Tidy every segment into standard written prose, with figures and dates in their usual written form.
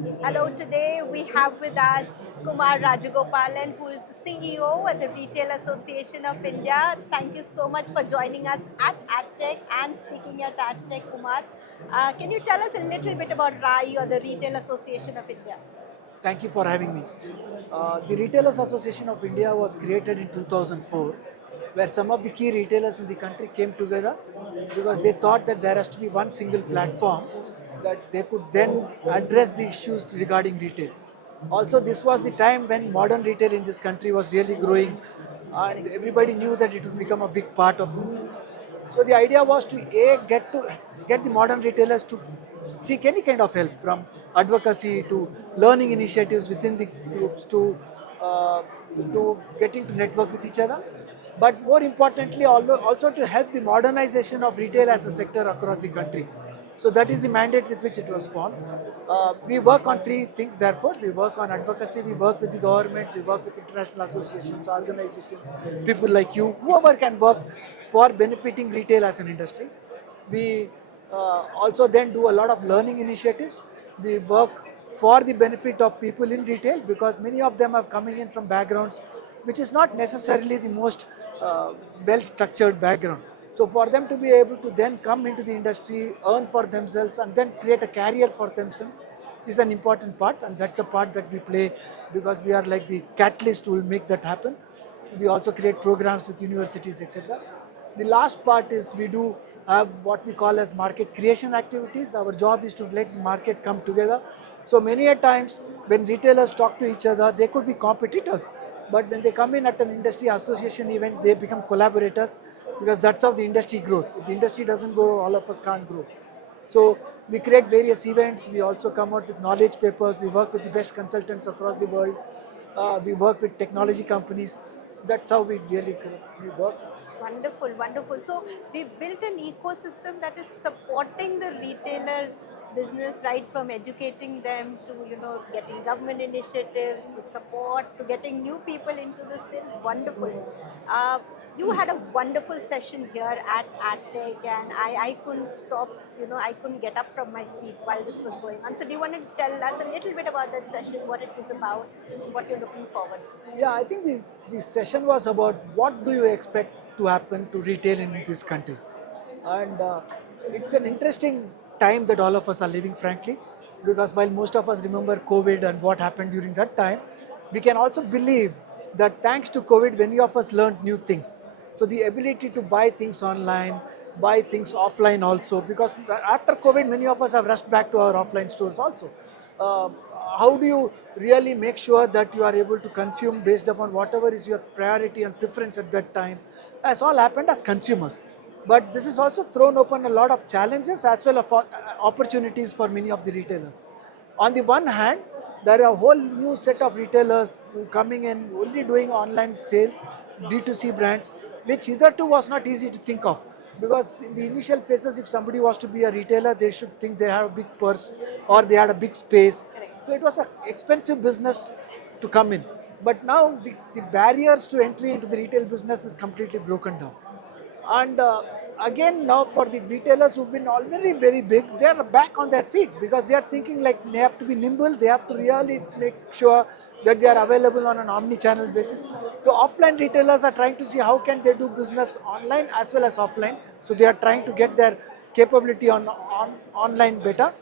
Hello, today we have with us Kumar Rajagopalan, who is the CEO at the Retail Association of India. Thank you so much for joining us at AdTech and speaking at AdTech, Kumar. Can you tell us a little bit about RAI or the Retail Association of India? Thank you for having me. The Retailers Association of India was created in 2004, where some of the key retailers in the country came together because they thought that there has to be one single platform that they could then address the issues regarding retail. Also, this was the time when modern retail in this country was really growing, and everybody knew that it would become a big part of business. So the idea was to get the modern retailers to seek any kind of help, from advocacy to learning initiatives within the groups uh, to getting to network with each other. But more importantly, also to help the modernization of retail as a sector across the country. So that is the mandate with which it was formed. We work on three things, therefore. We work on advocacy, we work with the government, we work with international associations, organizations, people like you, whoever can work for benefiting retail as an industry. We also then do a lot of learning initiatives. We work for the benefit of people in retail because many of them are coming in from backgrounds which is not necessarily the most well structured background. So for them to be able to then come into the industry, earn for themselves and then create a career for themselves is an important part, and that's a part that we play because we are like the catalyst who will make that happen. We also create programs with universities, etc. The last part is we do have what we call as market creation activities. Our job is to let the market come together. So many a times when retailers talk to each other, they could be competitors, but when they come in at an industry association event, they become collaborators because that's how the industry grows. If the industry doesn't grow, all of us can't grow. So we create various events. We also come out with knowledge papers. We work with the best consultants across the world. We work with technology companies. So that's how we really we work. Wonderful, wonderful. So we built an ecosystem that is supporting the retailer business, right from educating them to getting government initiatives to support to getting new people into this field. Wonderful. Uh, you had a wonderful session here at AdTech, and I couldn't stop. I couldn't get up from my seat while this was going on. So do you want to tell us a little bit about that session, what it was about, what you're looking forward? Yeah, I think the session was about what do you expect to happen to retail in this country. And it's an interesting time that all of us are living, frankly, because while most of us remember COVID and what happened during that time, we can also believe that thanks to COVID, many of us learned new things. So the ability to buy things online, buy things offline also, because after COVID, many of us have rushed back to our offline stores also. Uh, how do you really make sure that you are able to consume based upon whatever is your priority and preference at that time? Has all happened as consumers. But this has also thrown open a lot of challenges as well as opportunities for many of the retailers. On the one hand, there are a whole new set of retailers who coming in only doing online sales, D2C brands, which hitherto was not easy to think of. Because in the initial phases, if somebody was to be a retailer, they should think they have a big purse or they had a big space. So it was an expensive business to come in. But now the barriers to entry into the retail business is completely broken down. And again, now for the retailers who've been already very big, they are back on their feet because they are thinking like they have to be nimble, they have to really make sure that they are available on an omni-channel basis. The offline retailers are trying to see how can they do business online as well as offline. So they are trying to get their capability on online better.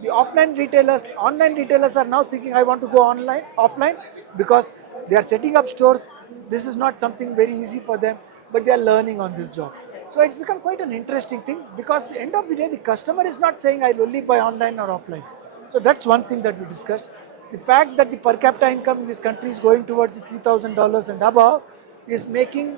The online retailers are now thinking, I want to go online, offline, because they are setting up stores. This is not something very easy for them, but they are learning on this job. So it's become quite an interesting thing because end of the day, the customer is not saying I'll only buy online or offline. So that's one thing that we discussed. The fact that the per capita income in this country is going towards the $3,000 and above is making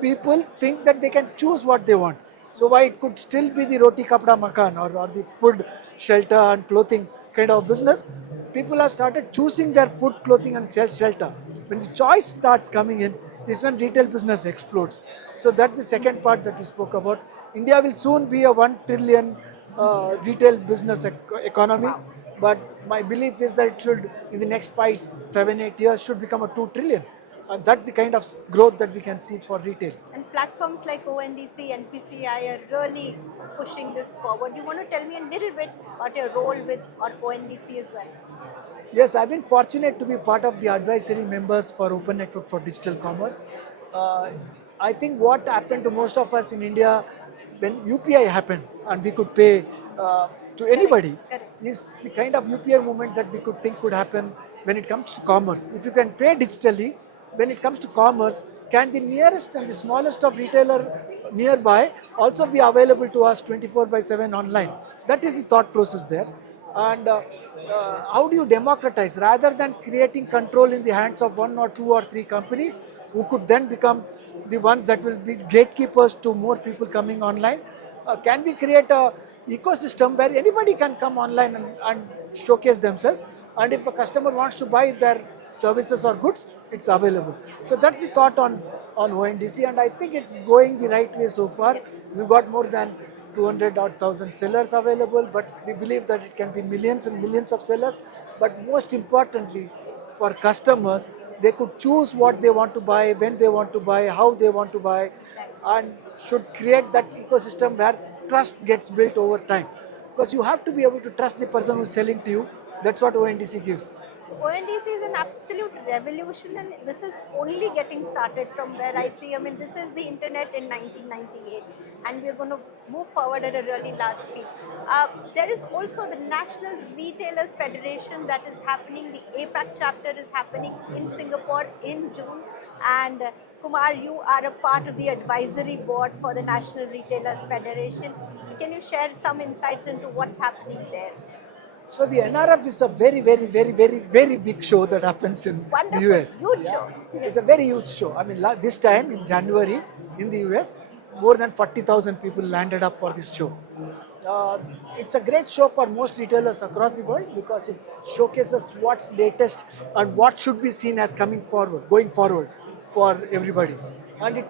people think that they can choose what they want. So why it could still be the roti kapda makan or the food, shelter and clothing kind of business, people have started choosing their food, clothing and shelter. When the choice starts coming in is when retail business explodes. So that's the second part that we spoke about. India will soon be a 1 trillion retail business economy, Wow. but my belief is that it should, in the next 5, 7, 8 years, should become a 2 trillion. And that's the kind of growth that we can see for retail. platforms like ONDC, NPCI are really pushing this forward. You want to tell me a little bit about your role with ONDC as well? Yes, I've been fortunate to be part of the advisory members for Open Network for Digital Commerce. Uh, I think what happened to most of us in India when UPI happened and we could pay to anybody Correct. is the kind of UPI movement that we could think could happen when it comes to commerce. If you can pay digitally, when it comes to commerce, can the nearest and the smallest of retailer nearby also be available to us 24 by 7 online? That is the thought process there. And how do you democratize rather than creating control in the hands of one or two or three companies who could then become the ones that will be gatekeepers to more people coming online? Can we create a ecosystem where anybody can come online and showcase themselves, and if a customer wants to buy their services or goods, it's available. So that's the thought on ONDC, and I think it's going the right way so far. Yes. We've got more than 200 odd thousand sellers available, but we believe that it can be millions and millions of sellers. But most importantly, for customers, they could choose what they want to buy, when they want to buy, how they want to buy, and should create that ecosystem where trust gets built over time. Because you have to be able to trust the person who's selling to you. That's what ONDC gives. ONDC is an absolute revolution, and this is only getting started from where I see. I mean, this is the internet in 1998, and we're going to move forward at a really large speed. There is also the National Retailers Federation that is happening. The APAC chapter is happening in Singapore in June, and Kumar, you are a part of the advisory board for the National Retailers Federation. Can you share some insights into what's happening there? So the NRF is a very, very, very, very, very big show that happens in the Wonderful, US. huge show. It's a very huge show. I mean, this time in January in the US, more than 40,000 people landed up for this show. It's a great show for most retailers across the world because it showcases what's latest and what should be seen as going forward for everybody. And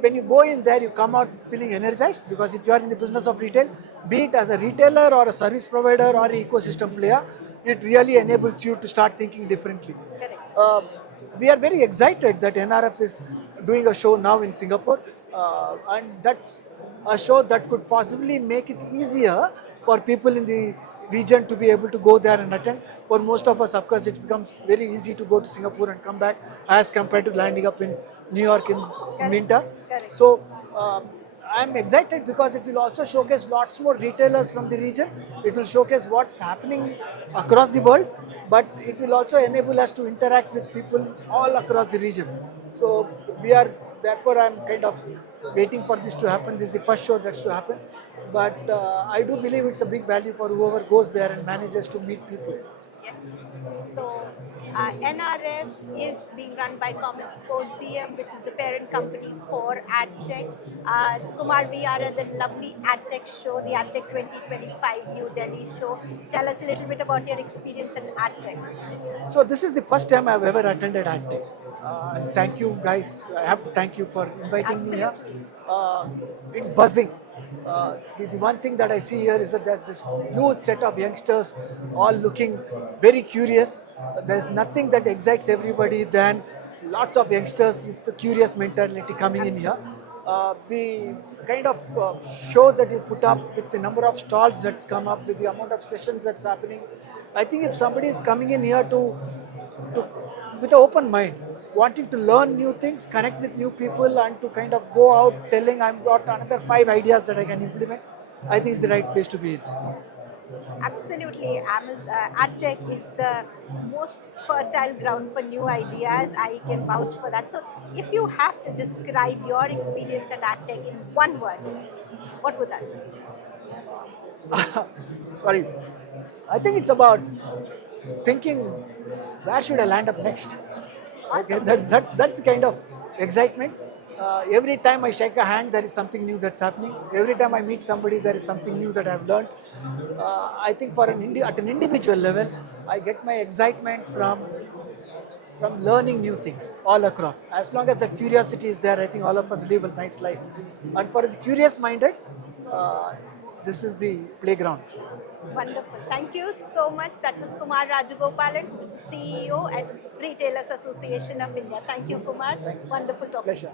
when you go in there, you come out feeling energized because if you are in the business of retail, be it as a retailer or a service provider or an ecosystem player, it really enables you to start thinking differently. Correct. Uh, we are very excited that NRF is doing a show now in Singapore, and that's a show that could possibly make it easier for people in the region to be able to go there and attend. For most of us, of course, it becomes very easy to go to Singapore and come back as compared to landing up in New York in winter. Correct. So I'm excited because it will also showcase lots more retailers from the region. It will showcase what's happening across the world, but it will also enable us to interact with people all across the region. So therefore, I'm kind of waiting for this to happen. This is the first show that's to happen, but I do believe it's a big value for whoever goes there and manages to meet people. Yes. So NRF is being run by Common Symposium, which is the parent company for AdTech. Kumar, we are at the lovely AdTech show, the AdTech 2025 New Delhi show. Tell us a little bit about your experience in AdTech. So this is the first time I've ever attended AdTech. And thank you guys. I have to thank you for inviting me here. Absolutely. It's buzzing. The one thing that I see here is that there's this huge set of youngsters all looking very curious. There's nothing that excites everybody than lots of youngsters with the curious mentality coming in here. The kind of show that you put up with the number of stalls that's come up, with the amount of sessions that's happening, I think if somebody is coming in here to with an open mind, wanting to learn new things, connect with new people, and to kind of go out telling I've got another 5 ideas that I can implement, I think it's the right place to be in. Absolutely. AdTech is the most fertile ground for new ideas. I can vouch for that. So, if you have to describe your experience at AdTech in one word, what would that be? Sorry, I think it's about thinking where should I land up next. Okay, Awesome. that's the kind of excitement. Every time I shake a hand, there is something new that's happening. Every time I meet somebody, there is something new that I've learned. I think at an individual level, I get my excitement from learning new things all across. As long as that curiosity is there, I think all of us live a nice life. And for the curious minded, uh, this is the playground. Wonderful. Thank you so much. That was Kumar Rajagopalan, who is the CEO at Retailers Association of India. Thank you, Kumar. Thank you. Wonderful talking. Pleasure.